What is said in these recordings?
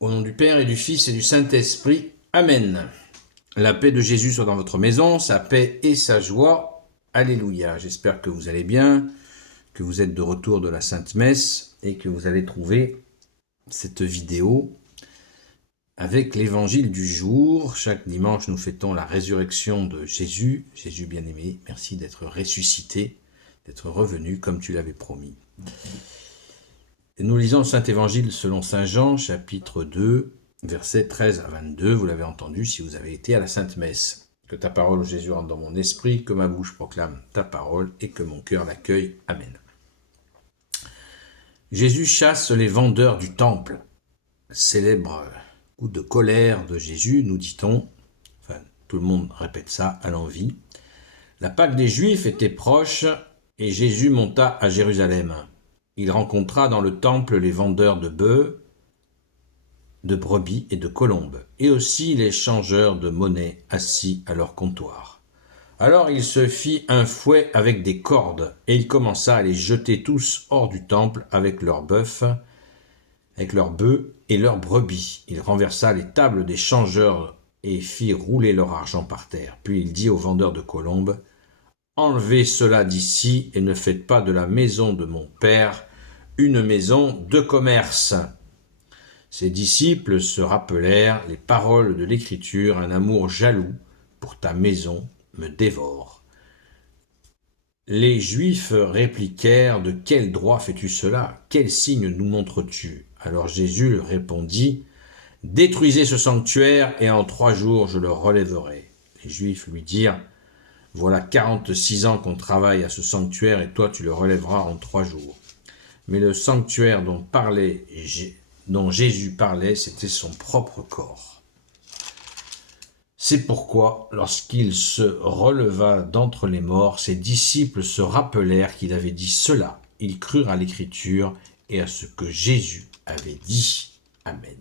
Au nom du Père et du Fils et du Saint-Esprit. Amen. La paix de Jésus soit dans votre maison, sa paix et sa joie. Alléluia. J'espère que vous allez bien, que vous êtes de retour de la Sainte Messe et que vous allez trouver cette vidéo avec l'évangile du jour. Chaque dimanche, nous fêtons la résurrection de Jésus. Jésus bien-aimé, merci d'être ressuscité, d'être revenu comme tu l'avais promis. Et nous lisons le Saint-Évangile selon Saint Jean, chapitre 2, versets 13 à 22. Vous l'avez entendu si vous avez été à la Sainte Messe. Que ta parole, Jésus, rentre dans mon esprit, que ma bouche proclame ta parole et que mon cœur l'accueille. Amen. Jésus chasse les vendeurs du temple. Célèbre coup de colère de Jésus, nous dit-on. Enfin, tout le monde répète ça à l'envi. La Pâque des Juifs était proche et Jésus monta à Jérusalem. Il rencontra dans le temple les vendeurs de bœufs, de brebis et de colombes, et aussi les changeurs de monnaie assis à leur comptoir. Alors il se fit un fouet avec des cordes, et il commença à les jeter tous hors du temple avec leurs bœufs et leurs brebis. Il renversa les tables des changeurs et fit rouler leur argent par terre. Puis il dit aux vendeurs de colombes, « Enlevez cela d'ici et ne faites pas de la maison de mon Père une maison de commerce. » Ses disciples se rappelèrent les paroles de l'Écriture, un amour jaloux pour ta maison me dévore. Les Juifs répliquèrent, de quel droit fais-tu cela? Quel signe nous montres-tu? Alors Jésus leur répondit, détruisez ce sanctuaire et en 3 jours je le relèverai. Les Juifs lui dirent, voilà 46 ans qu'on travaille à ce sanctuaire et toi tu le relèveras en 3 jours. Mais le sanctuaire dont Jésus parlait, c'était son propre corps. C'est pourquoi, lorsqu'il se releva d'entre les morts, ses disciples se rappelèrent qu'il avait dit cela. Ils crurent à l'Écriture et à ce que Jésus avait dit. Amen.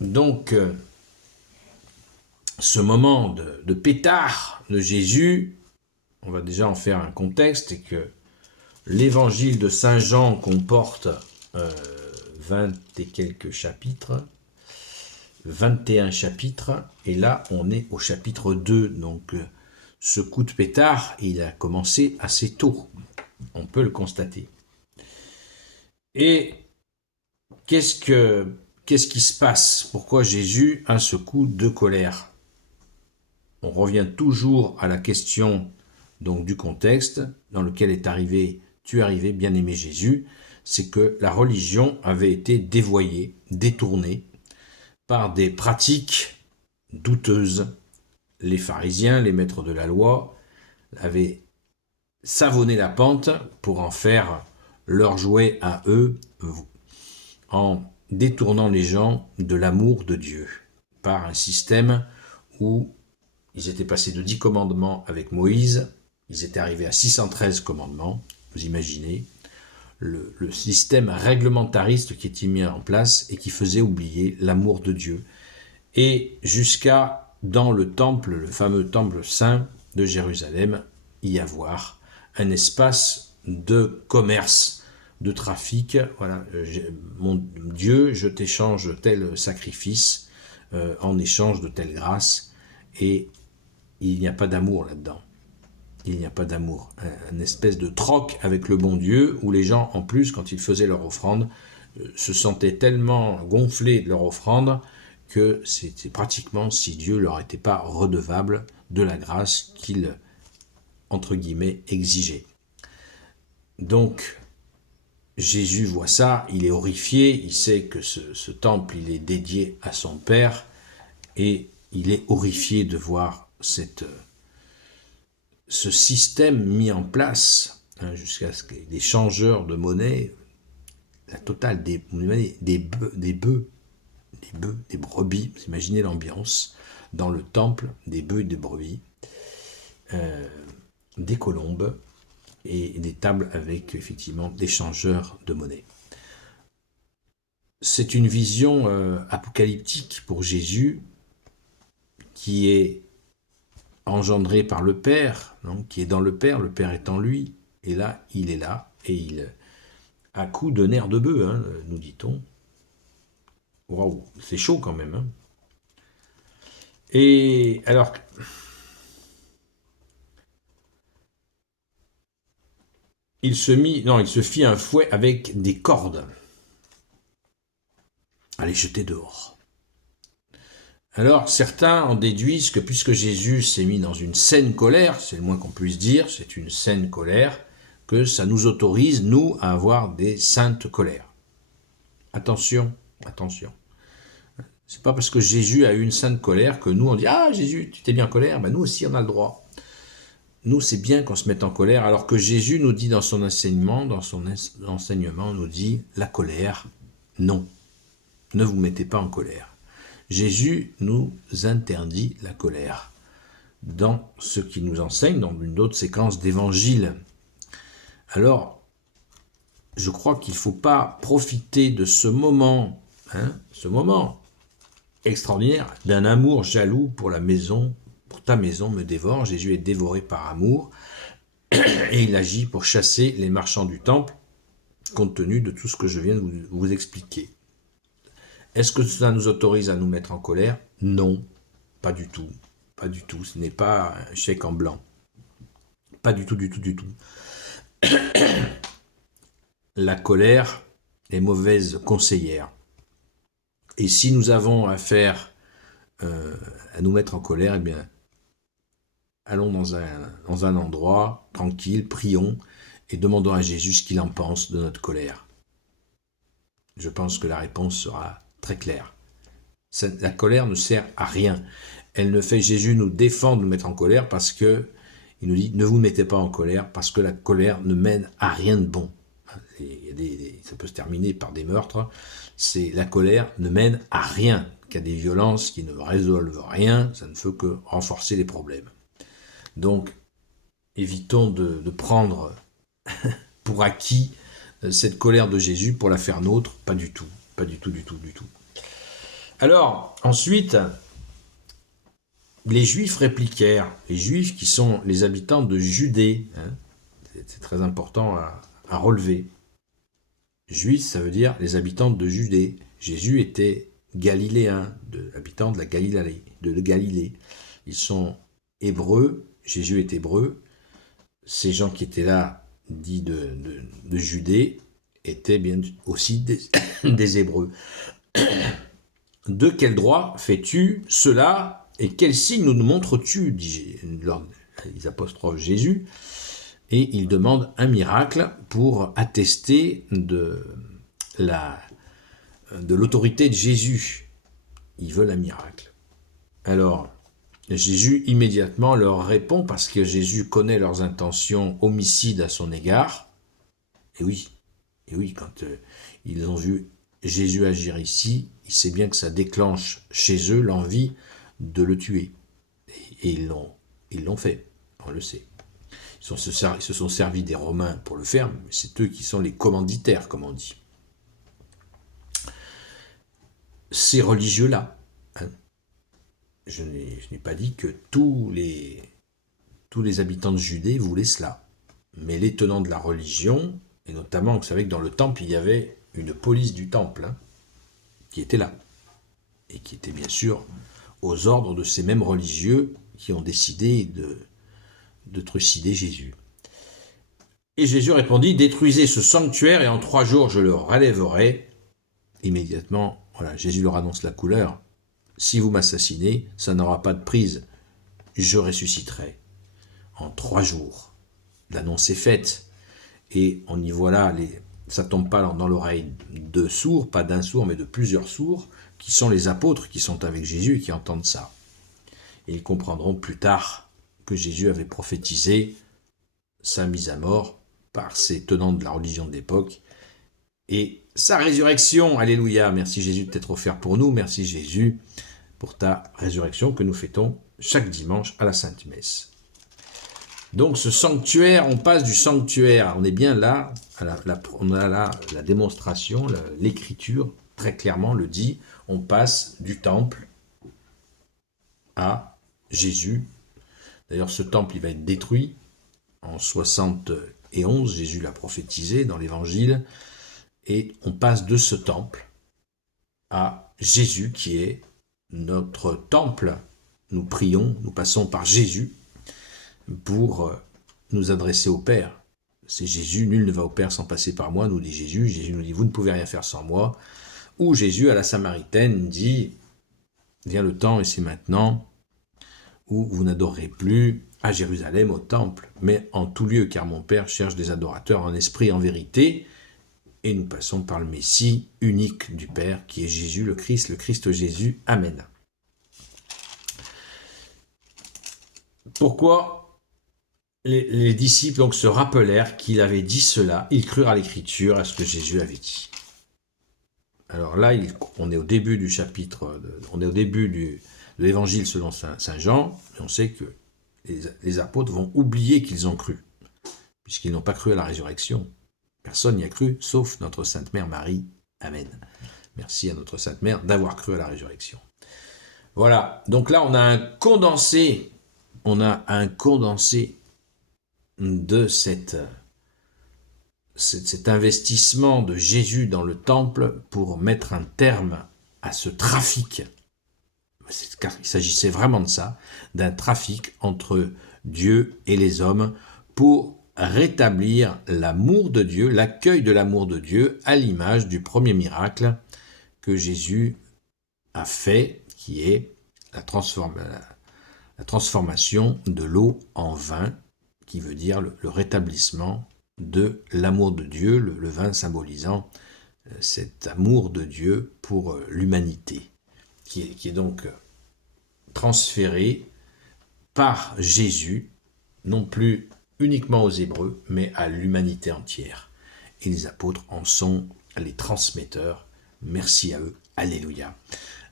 Donc, ce moment de pétard de Jésus, on va déjà en faire un contexte, et que l'évangile de Saint Jean comporte 20 et quelques chapitres, 21 chapitres, et là on est au chapitre 2, donc ce coup de pétard, il a commencé assez tôt, on peut le constater. Et qu'est-ce qui se passe? Pourquoi Jésus a ce coup de colère? On revient toujours à la question donc du contexte dans lequel tu es arrivé, bien-aimé Jésus, c'est que la religion avait été dévoyée, détournée par des pratiques douteuses. Les pharisiens, les maîtres de la loi, avaient savonné la pente pour en faire leur jouet à eux, en détournant les gens de l'amour de Dieu par un système où ils étaient passés de 10 commandements avec Moïse, ils étaient arrivés à 613 commandements, vous imaginez, le système réglementariste qui était mis en place et qui faisait oublier l'amour de Dieu. Et jusqu'à, dans le temple, le fameux temple saint de Jérusalem, y avoir un espace de commerce, de trafic. Voilà, mon Dieu, je t'échange tel sacrifice en échange de telle grâce, et il n'y a pas d'amour là-dedans. Il n'y a pas d'amour. Un espèce de troc avec le bon Dieu, où les gens, en plus, quand ils faisaient leur offrande, se sentaient tellement gonflés de leur offrande que c'était pratiquement si Dieu leur était pas redevable de la grâce qu'il, entre guillemets, exigeait. Donc, Jésus voit ça, il est horrifié, il sait que ce temple, il est dédié à son Père, et il est horrifié de voir ce système mis en place, jusqu'à ce que des changeurs de monnaie, la totale des bœufs, des brebis, vous imaginez l'ambiance, dans le temple, des bœufs et des brebis, des colombes, et des tables avec effectivement des changeurs de monnaie. C'est une vision apocalyptique pour Jésus, qui est engendré par le Père, donc, qui est dans le Père est en lui, et là, il est là, et à coups de nerfs de bœuf, hein, nous dit-on. Waouh, c'est chaud quand même. Hein. Et alors, il se fit un fouet avec des cordes à les jeter dehors. Alors, certains en déduisent que puisque Jésus s'est mis dans une saine colère, c'est le moins qu'on puisse dire, c'est une saine colère, que ça nous autorise, nous, à avoir des saintes colères. Attention, attention. C'est pas parce que Jésus a eu une sainte colère que nous, on dit « Ah, Jésus, tu t'es mis en colère ?» Ben nous aussi, on a le droit. Nous, c'est bien qu'on se mette en colère, alors que Jésus nous dit dans son enseignement, nous dit « La colère, non. Ne vous mettez pas en colère. » Jésus nous interdit la colère dans ce qu'il nous enseigne dans une autre séquence d'évangile. Alors, je crois qu'il ne faut pas profiter de ce moment extraordinaire d'un amour jaloux pour la maison, pour ta maison me dévore. Jésus est dévoré par amour et il agit pour chasser les marchands du temple, compte tenu de tout ce que je viens de vous expliquer. Est-ce que cela nous autorise à nous mettre en colère? Non, pas du tout. Pas du tout. Ce n'est pas un chèque en blanc. Pas du tout, du tout, du tout. La colère est mauvaise conseillère. Et si nous avons affaire à nous mettre en colère, eh bien, allons dans un endroit tranquille, prions et demandons à Jésus ce qu'il en pense de notre colère. Je pense que la réponse sera très claire. La colère ne sert à rien. Elle ne fait Jésus nous défendre, nous mettre en colère parce que il nous dit ne vous mettez pas en colère parce que la colère ne mène à rien de bon. Ça peut se terminer par des meurtres. La colère ne mène à rien, qu'à des violences qui ne résolvent rien, ça ne fait que renforcer les problèmes. Donc, évitons de prendre pour acquis cette colère de Jésus pour la faire nôtre, pas du tout, pas du tout, du tout, du tout. Alors, ensuite, les Juifs répliquèrent, les Juifs qui sont les habitants de Judée, hein, c'est très important à relever. Juifs, ça veut dire les habitants de Judée. Jésus était galiléen, habitant de la Galilée. Ils sont hébreux, Jésus est hébreu. Ces gens qui étaient là, dits de Judée, étaient bien aussi des Hébreux. De quel droit fais-tu cela et quel signe nous montres-tu, dit les apostrophes Jésus, et il demande un miracle pour attester de l'autorité de Jésus. Ils veulent un miracle. Alors, Jésus immédiatement leur répond parce que Jésus connaît leurs intentions homicides à son égard. Et oui, quand ils ont vu Jésus agir ici, il sait bien que ça déclenche chez eux l'envie de le tuer. Et ils l'ont fait, on le sait. Ils se sont servis des Romains pour le faire, mais c'est eux qui sont les commanditaires, comme on dit. Ces religieux-là, hein, je n'ai pas dit que tous les habitants de Judée voulaient cela, mais les tenants de la religion, et notamment, vous savez que dans le temple, il y avait une police du temple, hein, qui était là, et qui était bien sûr aux ordres de ces mêmes religieux qui ont décidé de trucider Jésus. Et Jésus répondit, détruisez ce sanctuaire et en 3 jours je le relèverai. Immédiatement, voilà, Jésus leur annonce la couleur. Si vous m'assassinez, ça n'aura pas de prise. Je ressusciterai en 3 jours. L'annonce est faite. Et on y voit là, ça tombe pas dans l'oreille de sourds, pas d'un sourd, mais de plusieurs sourds, qui sont les apôtres qui sont avec Jésus et qui entendent ça. Et ils comprendront plus tard que Jésus avait prophétisé sa mise à mort par ces tenants de la religion de l'époque et sa résurrection. Alléluia, merci Jésus de t'être offert pour nous, merci Jésus pour ta résurrection que nous fêtons chaque dimanche à la Sainte Messe. Donc ce sanctuaire, on passe du sanctuaire, on est bien là, on a là la démonstration, l'écriture très clairement le dit, on passe du temple à Jésus. D'ailleurs ce temple il va être détruit en 71, Jésus l'a prophétisé dans l'évangile, et on passe de ce temple à Jésus qui est notre temple. Nous prions, nous passons par Jésus pour nous adresser au Père. C'est Jésus, nul ne va au Père sans passer par moi, nous dit Jésus. Jésus nous dit, vous ne pouvez rien faire sans moi. Ou Jésus à la Samaritaine dit, vient le temps et c'est maintenant où vous n'adorerez plus à Jérusalem au temple, mais en tout lieu, car mon Père cherche des adorateurs en esprit et en vérité. Et nous passons par le Messie unique du Père, qui est Jésus le Christ Jésus. Amen. Pourquoi les disciples donc se rappelèrent qu'il avait dit cela, ils crurent à l'Écriture, à ce que Jésus avait dit. Alors là, on est au début du chapitre, on est au début de l'évangile selon Saint Jean, et on sait que les apôtres vont oublier qu'ils ont cru, puisqu'ils n'ont pas cru à la résurrection. Personne n'y a cru, sauf notre Sainte Mère Marie. Amen. Merci à notre Sainte Mère d'avoir cru à la résurrection. Voilà, donc là on a un condensé de cet investissement de Jésus dans le temple pour mettre un terme à ce trafic. Car il s'agissait vraiment de ça, d'un trafic entre Dieu et les hommes pour rétablir l'amour de Dieu, l'accueil de l'amour de Dieu à l'image du premier miracle que Jésus a fait, qui est la transformation de l'eau en vin, qui veut dire le rétablissement de l'amour de Dieu, le vin symbolisant cet amour de Dieu pour l'humanité, qui est donc transféré par Jésus, non plus uniquement aux Hébreux, mais à l'humanité entière. Et les apôtres en sont les transmetteurs. Merci à eux. Alléluia.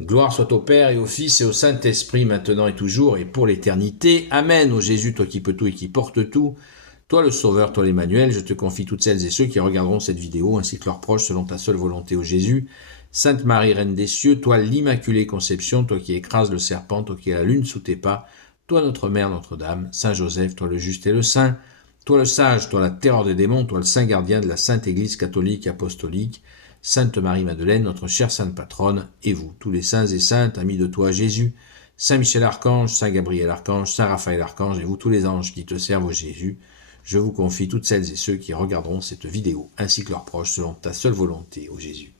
Gloire soit au Père et au Fils et au Saint-Esprit, maintenant et toujours et pour l'éternité. Amen. Ô Jésus, toi qui peux tout et qui portes tout, toi le Sauveur, toi l'Emmanuel, je te confie toutes celles et ceux qui regarderont cette vidéo, ainsi que leurs proches, selon ta seule volonté, ô Jésus. Sainte Marie, Reine des cieux, toi l'Immaculée Conception, toi qui écrases le serpent, toi qui as la lune sous tes pas, toi notre Mère, Notre-Dame, Saint Joseph, toi le juste et le saint, toi le sage, toi la terreur des démons, toi le saint gardien de la Sainte Église catholique et apostolique, Sainte Marie-Madeleine, notre chère Sainte Patronne, et vous, tous les saints et saintes, amis de toi Jésus, Saint Michel Archange, Saint Gabriel Archange, Saint Raphaël Archange, et vous tous les anges qui te servent au Jésus, je vous confie toutes celles et ceux qui regarderont cette vidéo, ainsi que leurs proches, selon ta seule volonté, ô Jésus.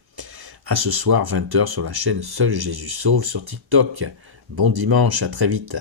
À ce soir, 20h, sur la chaîne Seul Jésus Sauve, sur TikTok. Bon dimanche, à très vite.